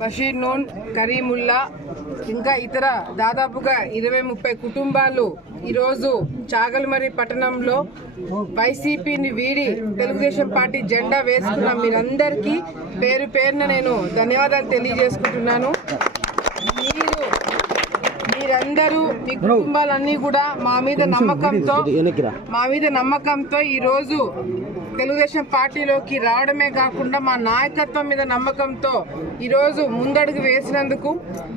Basheer noon Karimulla ఇంకా ఇతర దాదాపుగా ఇరవై ముప్పై కుటుంబాలు ఈరోజు చాగల్మరి పట్టణంలో వైసీపీని వీడి తెలుగుదేశం పార్టీ జెండా వేసుకున్న మీరందరికీ పేరు పేరున నేను ధన్యవాదాలు తెలియజేసుకుంటున్నాను. మీరందరూ మీ కుటుంబాలన్నీ కూడా మా మీద నమ్మకంతో మా మీద నమ్మకంతో ఈ రోజు తెలుగుదేశం పార్టీలోకి రావడమే కాకుండా మా నాయకత్వం మీద నమ్మకంతో ఈరోజు ముందడుగు వేసినందుకు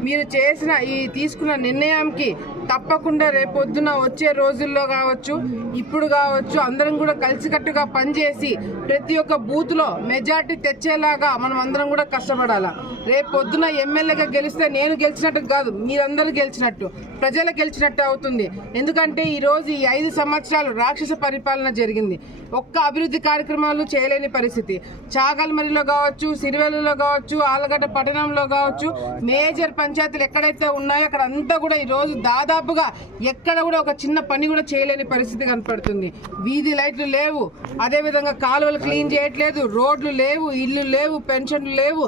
మీరు చేసిన ఈ తీసుకున్న నిర్ణయానికి తప్పకుండా రేపొద్దున వచ్చే రోజుల్లో కావచ్చు ఇప్పుడు కావచ్చు అందరం కూడా కలిసికట్టుగా పనిచేసి ప్రతి ఒక్క బూత్లో మెజార్టీ తెచ్చేలాగా మనం అందరం కూడా కష్టపడాలా. రేపు పొద్దున ఎమ్మెల్యేగా గెలిస్తే నేను గెలిచినట్టు కాదు మీరందరూ గెలిచినట్టు. ప్రజలు గెలిచినట్టు అవుతుంది. ఎందుకంటే ఈరోజు ఈ ఐదు సంవత్సరాలు రాక్షస పరిపాలన జరిగింది. ఒక్క అభివృద్ధి కార్యక్రమాలు చేయలేని పరిస్థితి. చాగల్మరిలో కావచ్చు సిరివెల్లలో కావచ్చు ఆలగడ్డ పట్టణంలో కావచ్చు మేజర్ పంచాయతీలు ఎక్కడైతే ఉన్నాయో అక్కడ అంతా కూడా ఈరోజు దాదాపుగా ఎక్కడ కూడా ఒక చిన్న పని కూడా చేయలేని పరిస్థితి కనపడుతుంది. వీధి లైట్లు లేవు. అదేవిధంగా కాలువలు క్లీన్ చేయట్లేదు. రోడ్లు లేవు. ఇల్లు లేవు. పెన్షన్లు లేవు.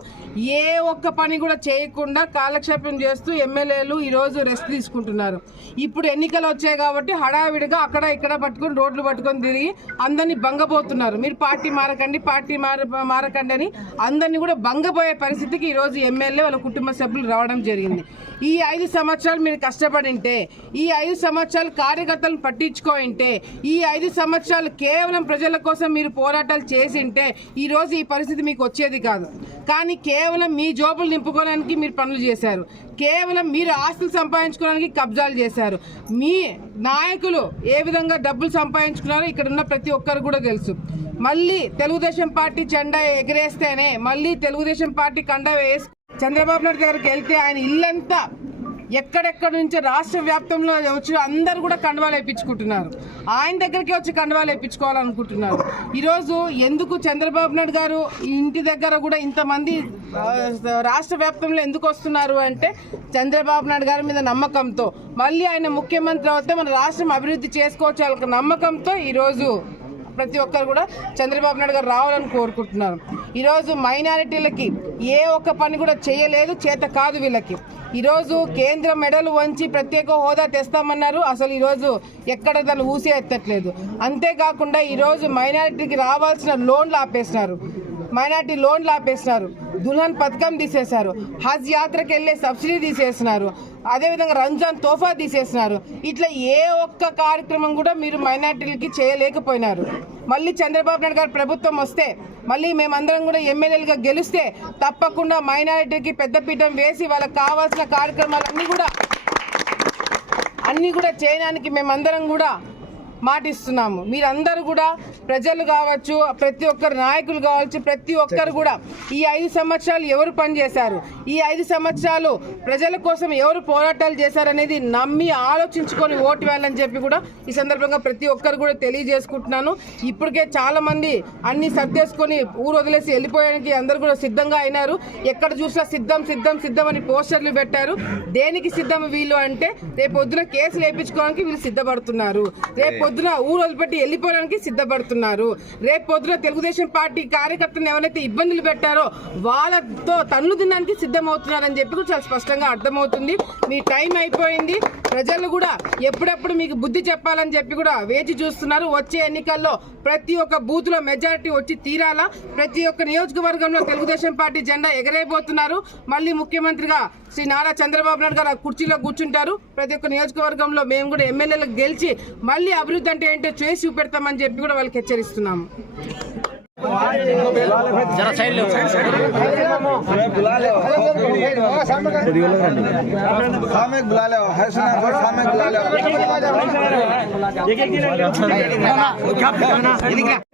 ఏ ఒక్క పని కూడా చేయకుండా కాలక్షేపం చేస్తూ ఎమ్మెల్యేలు ఈరోజు రెస్ట్ తీసుకుంటున్నారు. ఇప్పుడు ఎన్నికలు వచ్చాయి కాబట్టి హడావిడిగా అక్కడ ఇక్కడ పట్టుకొని రోడ్లు పట్టుకొని తిరిగి అందరినీ భంగపోతున్నారు. మీరు పార్టీ మారకండి పార్టీ మార మారకండి అని అందరినీ కూడా భంగపోయే పరిస్థితికి ఈరోజు ఎమ్మెల్యే వాళ్ళ కుటుంబ సభ్యులు రావడం జరిగింది. ఈ ఐదు సంవత్సరాలు మీరు కష్టపడింటే ఈ ఐదు సంవత్సరాలు కార్యకర్తలను పట్టించుకోయింటే ఈ ఐదు సంవత్సరాలు కేవలం ప్రజల కోసం మీరు పోరాటాలు చేసింటే ఈ రోజు ఈ పరిస్థితి మీకు వచ్చేది కాదు. కానీ కేవలం మీ జోబులు నింపుకోవడానికి మీరు పనులు చేశారు. కేవలం మీరు ఆస్తులు సంపాదించుకోవడానికి కబ్జాలు చేశారు. మీ నాయకులు ఏ విధంగా డబ్బులు సంపాదించుకున్నారో ఇక్కడ ఉన్న ప్రతి ఒక్కరు కూడా తెలుసు. మళ్ళీ తెలుగుదేశం పార్టీ జెండా ఎగరేస్తేనే మళ్ళీ తెలుగుదేశం పార్టీ కండ వేసి చంద్రబాబు నాయుడు దగ్గరికి వెళ్తే ఆయన ఇల్లంతా ఎక్కడెక్కడ నుంచి రాష్ట్ర వ్యాప్తంలో వచ్చి అందరు కూడా కండువాలు వేయించుకుంటున్నారు. ఆయన దగ్గరికి వచ్చి కండువాలు వేయించుకోవాలనుకుంటున్నారు. ఈరోజు ఎందుకు చంద్రబాబు నాయుడు గారు ఈ ఇంటి దగ్గర కూడా ఇంతమంది రాష్ట్ర వ్యాప్తంలో ఎందుకు వస్తున్నారు అంటే చంద్రబాబు నాయుడు గారి మీద నమ్మకంతో. మళ్ళీ ఆయన ముఖ్యమంత్రి అవుతే మన రాష్ట్రం అభివృద్ధి చేసుకోవచ్చు వాళ్ళకి నమ్మకంతో ఈరోజు ప్రతి ఒక్కరు కూడా చంద్రబాబు నాయుడు గారు రావాలని కోరుకుంటున్నారు. ఈరోజు మైనారిటీలకి ఏ ఒక్క పని కూడా చేయలేదు చేత కాదు వీళ్ళకి. ఈరోజు కేంద్ర మెడలు వంచి ప్రత్యేక హోదా తెస్తామన్నారు. అసలు ఈరోజు ఎక్కడ దాన్ని ఊసే ఎత్తట్లేదు. అంతేకాకుండా ఈరోజు మైనారిటీకి రావాల్సిన లోన్లు ఆపేసినారు. మైనార్టీ లోన్లు ఆపేసినారు. దుల్హన్ పథకం తీసేశారు. హజ్ యాత్రకి వెళ్ళే సబ్సిడీ తీసేసినారు. అదేవిధంగా రంజాన్ తోఫా తీసేసినారు. ఇట్లా ఏ ఒక్క కార్యక్రమం కూడా మీరు మైనార్టీలకి చేయలేకపోయినారు. మళ్ళీ చంద్రబాబు నాయుడు గారు ప్రభుత్వం వస్తే మళ్ళీ మేమందరం కూడా ఎమ్మెల్యేలుగా గెలిస్తే తప్పకుండా మైనారిటీకి పెద్దపీఠం వేసి వాళ్ళకి కావాల్సిన కార్యక్రమాలన్నీ కూడా అన్నీ కూడా చేయడానికి మేమందరం కూడా మాటిస్తున్నాము. మీరందరూ కూడా ప్రజలు కావచ్చు ప్రతి ఒక్కరు నాయకులు కావచ్చు ప్రతి ఒక్కరు కూడా ఈ ఐదు సంవత్సరాలు ఎవరు పనిచేశారు? ఈ ఐదు సంవత్సరాలు ప్రజల కోసం ఎవరు పోరాటాలు చేశారనేది నమ్మి ఆలోచించుకొని ఓటు వేయాలని చెప్పి కూడా ఈ సందర్భంగా ప్రతి ఒక్కరు కూడా తెలియజేసుకుంటున్నాను. ఇప్పటికే చాలామంది అన్ని సర్దేసుకొని ఊరు వదిలేసి వెళ్ళిపోయానికి అందరూ కూడా సిద్ధంగా అయినారు. ఎక్కడ చూసినా సిద్ధం సిద్ధం సిద్ధం అని పోస్టర్లు పెట్టారు. దేనికి సిద్ధం వీళ్ళు అంటే రేపు పొద్దున కేసులు వేయించుకోవడానికి వీళ్ళు సిద్ధపడుతున్నారు. రేపు పొద్దున ఊరు వదిలిపెట్టి వెళ్ళిపోవడానికి సిద్ధపడుతున్నారు. రేపు పొద్దున తెలుగుదేశం పార్టీ కార్యకర్తలను ఎవరైతే ఇబ్బందులు పెట్టారో వాళ్ళతో తన్ను తినడానికి సిద్ధమవుతున్నారని చెప్పి కూడా చాలా స్పష్టంగా అర్థమవుతుంది. మీ టైం అయిపోయింది. ప్రజలు కూడా ఎప్పుడెప్పుడు మీకు బుద్ధి చెప్పాలని చెప్పి కూడా వేచి చూస్తున్నారు. వచ్చే ఎన్నికల్లో ప్రతి ఒక్క బూత్లో మెజారిటీ వచ్చి తీరాలా? ప్రతి ఒక్క నియోజకవర్గంలో తెలుగుదేశం పార్టీ జెండా ఎగరైపోతున్నారు మళ్ళీ ముఖ్యమంత్రిగా శ్రీ నారా చంద్రబాబు నాయుడు గారు కుర్చీలో కూర్చుంటారు. ప్రతి ఒక్క నియోజకవర్గంలో మేము కూడా ఎమ్మెల్యేలకు గెలిచి మళ్ళీ అభివృద్ధి అంటే ఏంటో చేసి చూపెడతామని చెప్పి కూడా వాళ్ళకి హెచ్చరిస్తున్నాము. सामने बुला लो हर्षना को सामने बुला लो पीछे कहते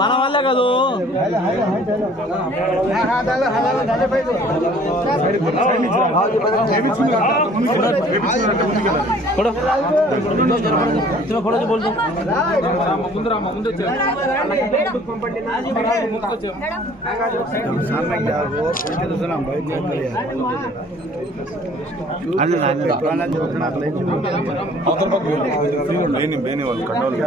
మన వాళ్ళే కాదు ఫోటో బోల్ ಬೇನಿ ಬೇನಿ ಒಂದು ಕಣ್ಣಲ್ಲಿ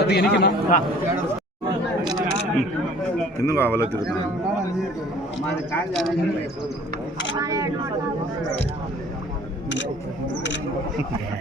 அது எனக்குண்ணா இன்னும் அவலத்திருந்தான் Thank